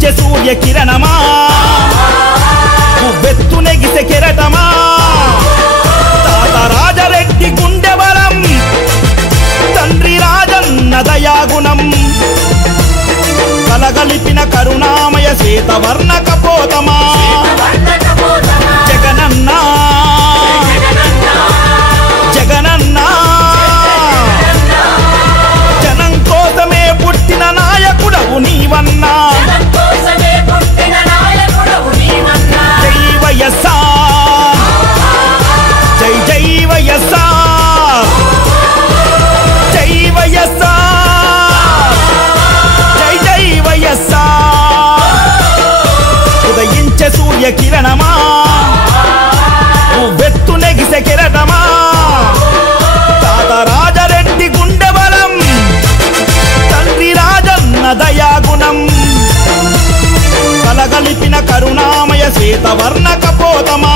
ఉదయించే సూర్య కిరణమా ఉవ్వెత్తు నెగిసే కెరటమా తాత రాజరెడ్డి గుండె బలం తండ్రి రాజన్న దయాగుణం కలగలిపిన కరుణామయ శ్వేతవర్ణ కపోతమా జగనన్న జగనన్న జనం కోసమే పుట్టిన నాయకుడవు నీవన్నా జై వైఎస్ఆర్ జై జై వైఎస్ఆర్ జై వైఎస్ఆర్ జై జై వైఎస్ఆర్ ఉదయించే సూర్య కిరణమా ఉవ్వెత్తు నెగిసే కెరటమా తాత రాజరెడ్డి గుండె బలం తండ్రి రాజన్న దయాగుణం కలగలిపిన కరుణామయ శ్వేతవర్ణ కపోతమా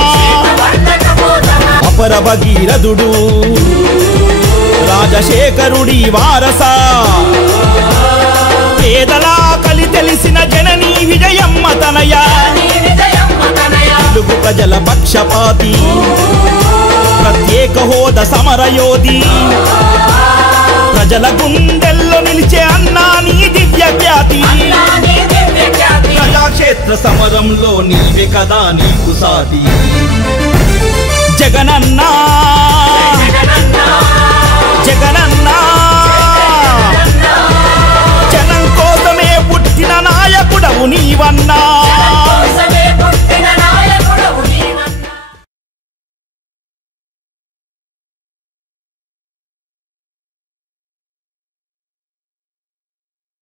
అపర భగీరథుడు రాజశేఖరుడి వారస పేదలా కలి తెలిసిన జననీ విజయమ్మ తనయ తెలుగు ప్రజల పక్షపాతి ప్రత్యేక హోదా సమరయోధి ప్రజల గుండెల్లో నిలిచే అన్నా నీ దివ్య ఖ్యాతి ప్రజాక్షేత్ర సమరంలో నీవే కదా నీకు సాటి జగనన్న జగనన్న